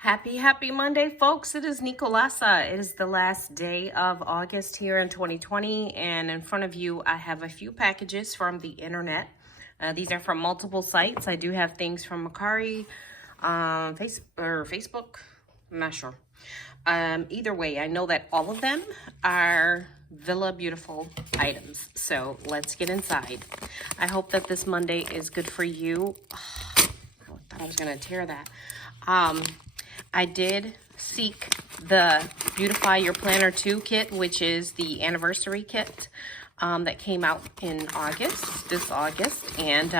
Happy Monday, folks. It is Nicolasa. It is the last day of August here in 2020, and in front of you, I have a few packages from the internet. These are from multiple sites. I do have things from Mercari, Facebook. I'm not sure. Either way, I know that all of them are Villbeautifful items. So let's get inside. I hope that this Monday is good for you. I thought I was going to tear that. I did seek the Beautify Your Planner 2 kit, which is the anniversary kit that came out in this August. And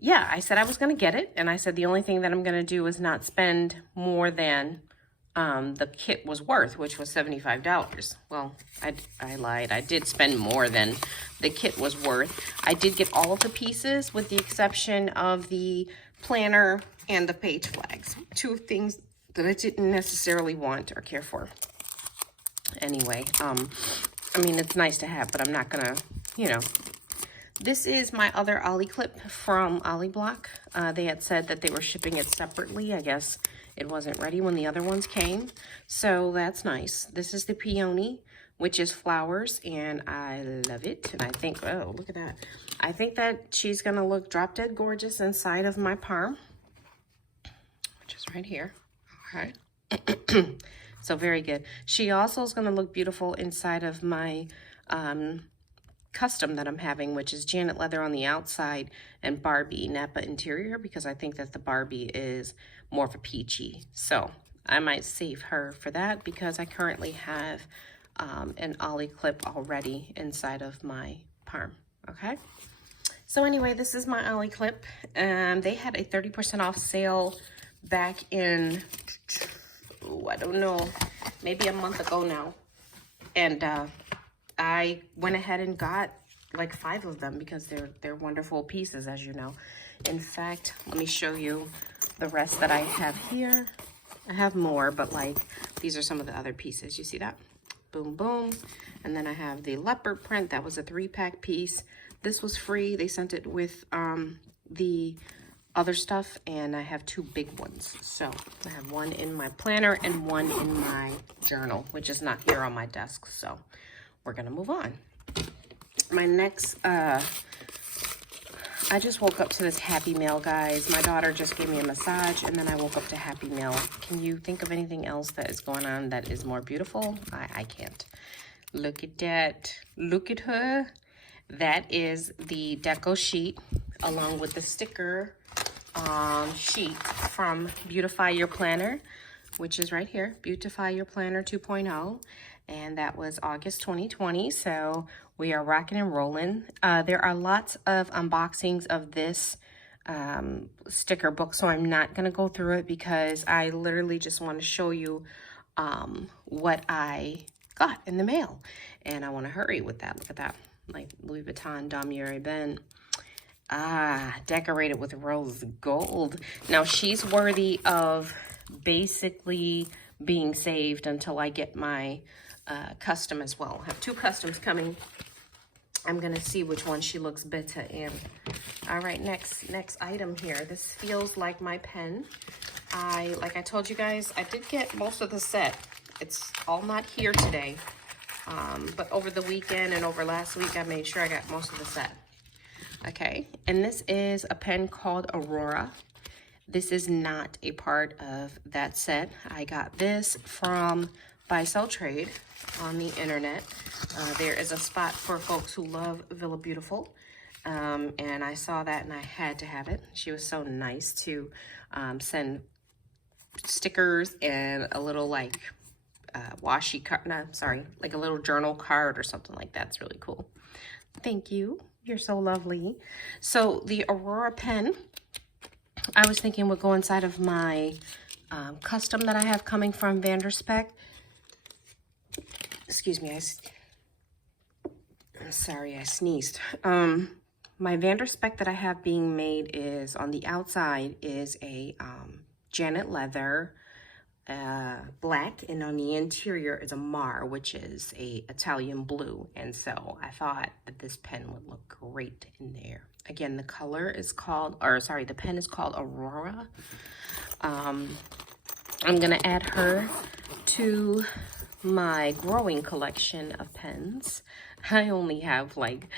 yeah, I said I was going to get it. And I said the only thing that I'm going to do is not spend more than the kit was worth, which was $75. Well, I lied. I did spend more than the kit was worth. I did get all of the pieces with the exception of the planner and the page flags. Two things that I didn't necessarily want or care for. Anyway, I mean, it's nice to have, but I'm not gonna, This is my other Ollie clip from Ollie Block. They had said that they were shipping it separately. I guess it wasn't ready when the other ones came. So that's nice. This is the peony, which is flowers, and I love it. And I think, oh, look at that. I think that she's gonna look drop dead gorgeous inside of my palm, which is right here. Okay. So very good. She also is gonna look beautiful inside of my custom that I'm having, which is Janet Leather on the outside and Barbie Napa interior, because I think that the Barbie is more of a peachy. So I might save her for that because I currently have an Ollie clip already inside of my palm. Okay. So anyway, this is my Ollie clip. They had a 30% off sale back in, I don't know, maybe a month ago now. And I went ahead and got like 5 of them because they're wonderful pieces, as you know. In fact, let me show you the rest that I have here. I have more, but like these are some of the other pieces. You see that? Boom, boom. And then I have the leopard print. That was a 3-pack piece. This was free. They sent it with the other stuff, and I have 2 big ones. So I have one in my planner and one in my journal, which is not here on my desk. So we're gonna move on. My next, I just woke up to this Happy Meal, guys. My daughter just gave me a massage, and then I woke up to Happy Meal. Can you think of anything else that is going on that is more beautiful? I can't. Look at that. Look at her. That is the deco sheet along with the sticker sheet from Beautify Your Planner, which is right here, Beautify Your Planner 2.0. And that was August 2020. So we are rocking and rolling. There are lots of unboxings of this sticker book, so I'm not going to go through it because I literally just want to show you what I got in the mail. And I want to hurry with that. Look at that. Like Louis Vuitton Damier Ben. Decorated with rose gold. Now she's worthy of basically being saved until I get my custom as well. I have 2 customs coming. I'm gonna see which one she looks better in. All right, next item here. This feels like my pen. Like I told you guys, I did get most of the set. It's all not here today. But over the weekend and over last week, I made sure I got most of the set. Okay, and this is a pen called Aurora. This is not a part of that set. I got this from Buy Sell Trade on the internet. There is a spot for folks who love Villbeautifful. And I saw that and I had to have it. She was so nice to send stickers and a little like washi card, no, sorry, like a little journal card or something like that. It's really cool. Thank you. You're so lovely. So the Aurora pen, I was thinking would go inside of my custom that I have coming from Vanderspec. Excuse me, I'm sorry, I sneezed. My Vanderspec that I have being made is on the outside is a Janet Leather black, and on the interior is a Mar, which is a Italian blue. And so I thought that this pen would look great in there. Again, the color is called, or sorry, the pen is called Aurora. I'm gonna add her to my growing collection of pens. I only have like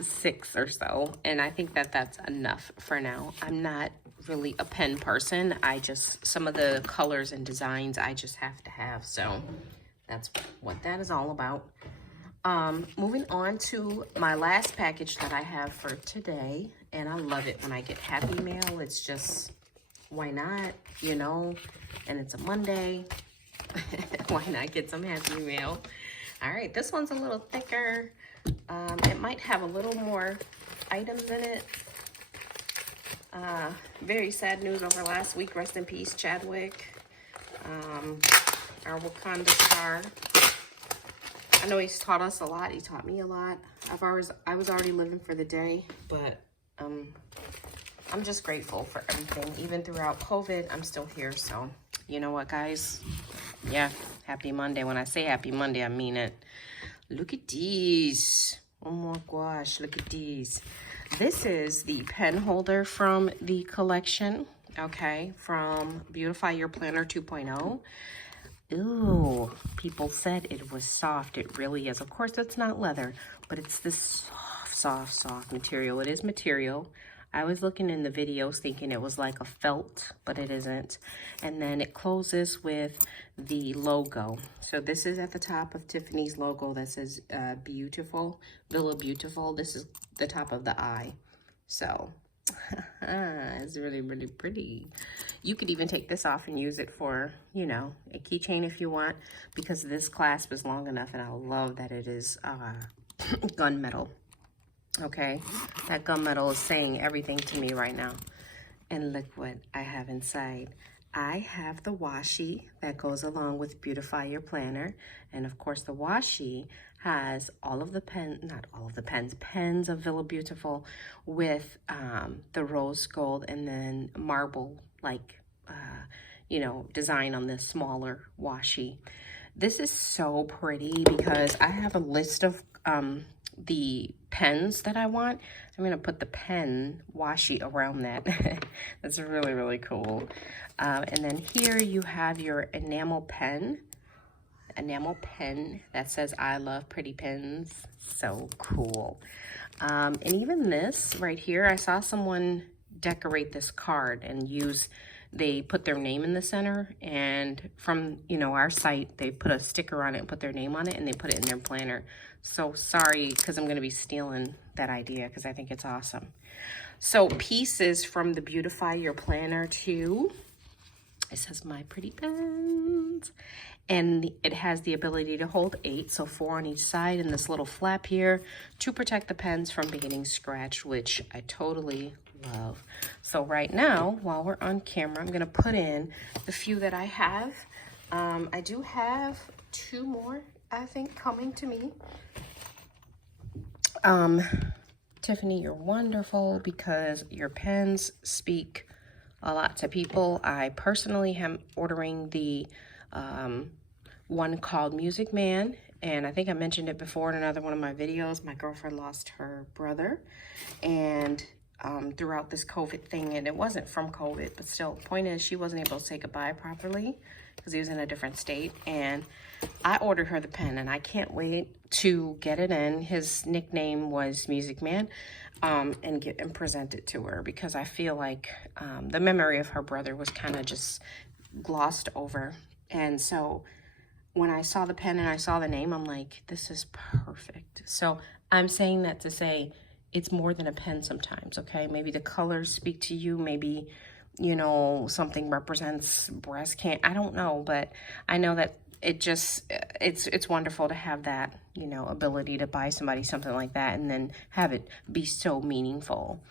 6 or so, and I think that that's enough for now. I'm not really a pen person. I just, some of the colors and designs I just have to have, so that's what that is all about. Moving on to my last package that I have for today, and I love it when I get happy mail. It's just, why not, you know, and it's a Monday. Why not get some happy mail? All right, this one's a little thicker. It might have a little more items in it. Very sad news over last week. Rest in peace, Chadwick, our Wakanda star. I know he's taught us a lot. He taught me a lot. I was already living for the day, but I'm just grateful for everything. Even throughout COVID, I'm still here. So, you know what, guys? Yeah, happy Monday. When I say happy Monday, I mean it. Look at these. Oh my gosh, look at these. This is the pen holder from the collection, okay, from Beautify Your Planner 2.0. Ooh, people said it was soft. It really is. Of course, it's not leather, but it's this soft material. It is material. I was looking in the videos thinking it was like a felt, but it isn't. And then it closes with the logo. So this is at the top of Tiffany's logo that says Beautiful, Villbeautifful. This is the top of the eye. So it's really, really pretty. You could even take this off and use it for, you know, a keychain if you want, because this clasp is long enough, and I love that it is gunmetal. Okay, that gunmetal is saying everything to me right now. And look what I have inside. I have the washi that goes along with Beautify Your Planner. And of course, the washi has all of the pens of Villbeautifful with the rose gold and then marble, like, you know, design on this smaller washi. This is so pretty because I have a list of the pens that I want. I'm gonna put the pen washi around that. That's really, really cool. And then here you have your enamel pen that says I love pretty pens. So cool. And even this right here, I saw someone decorate this card and they put their name in the center, and from, you know, our site, they put a sticker on it and put their name on it, and they put it in their planner. So sorry, because I'm going to be stealing that idea because I think it's awesome. So pieces from the Beautify Your Planner too. It says my pretty pens, and it has the ability to hold 8, so 4 on each side, and this little flap here to protect the pens from getting scratched, which I totally love. So right now, while we're on camera, I'm gonna put in the few that I have. I do have 2 more, I think, coming to me. Tiffany, you're wonderful because your pens speak a lot to people. I personally am ordering the one called Music Man, and I think I mentioned it before in another one of my videos. My girlfriend lost her brother, and throughout this COVID thing, and it wasn't from COVID, but still, the point is she wasn't able to say goodbye properly because he was in a different state, and I ordered her the pen, and I can't wait to get it in. His nickname was Music Man, and present it to her, because I feel like the memory of her brother was kind of just glossed over. And so when I saw the pen and I saw the name, I'm like, this is perfect. So I'm saying that to say it's more than a pen sometimes, okay? Maybe the colors speak to you. Maybe, you know, something represents breast cancer. I don't know, but I know that it's wonderful to have that, you know, ability to buy somebody something like that and then have it be so meaningful.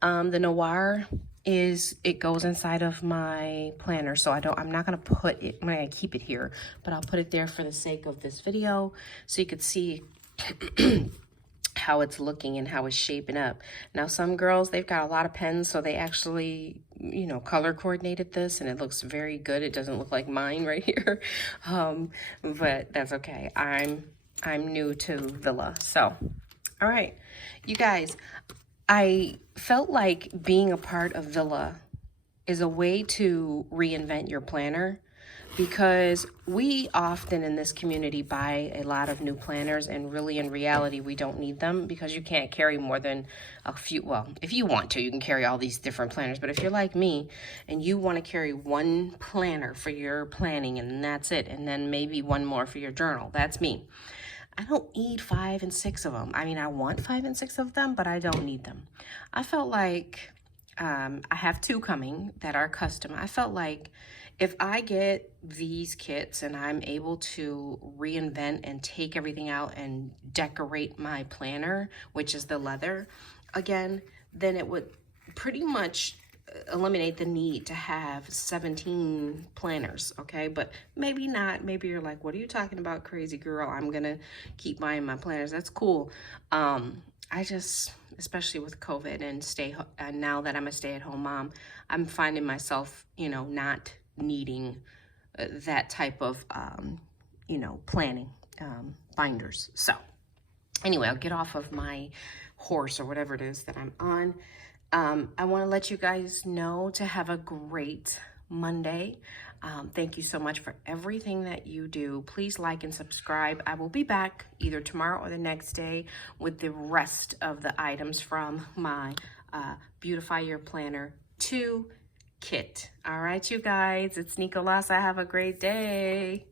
The Noir it goes inside of my planner, so I'm not gonna put it, I'm gonna keep it here, but I'll put it there for the sake of this video so you could see how it's looking and how it's shaping up. Now, some girls, they've got a lot of pens, so they actually, you know, color coordinated this, and it looks very good. It doesn't look like mine right here, but that's okay. I'm new to Villa, so all right, you guys. I felt like being a part of Villa is a way to reinvent your planner. because we often in this community buy a lot of new planners, and really in reality we don't need them because you can't carry more than a few. Well, if you want to, you can carry all these different planners, but if you're like me and you want to carry one planner for your planning and that's it, and then maybe one more for your journal, that's me. I don't need 5 and 6 of them. I mean, I want 5 and 6 of them, but I don't need them. I felt like I have 2 coming that are custom. I felt like if I get these kits and I'm able to reinvent and take everything out and decorate my planner, which is the leather, again, then it would pretty much eliminate the need to have 17 planners, okay? But maybe not. Maybe you're like, what are you talking about, crazy girl? I'm gonna keep buying my planners. That's cool. I just, especially with COVID and now that I'm a stay-at-home mom, I'm finding myself, not needing that type of, planning binders. So anyway, I'll get off of my horse or whatever it is that I'm on. I want to let you guys know to have a great Monday. Thank you so much for everything that you do. Please like and subscribe. I will be back either tomorrow or the next day with the rest of the items from my Beautify Your Planner 2 kit. All right, you guys, it's Nicolasa. Have a great day.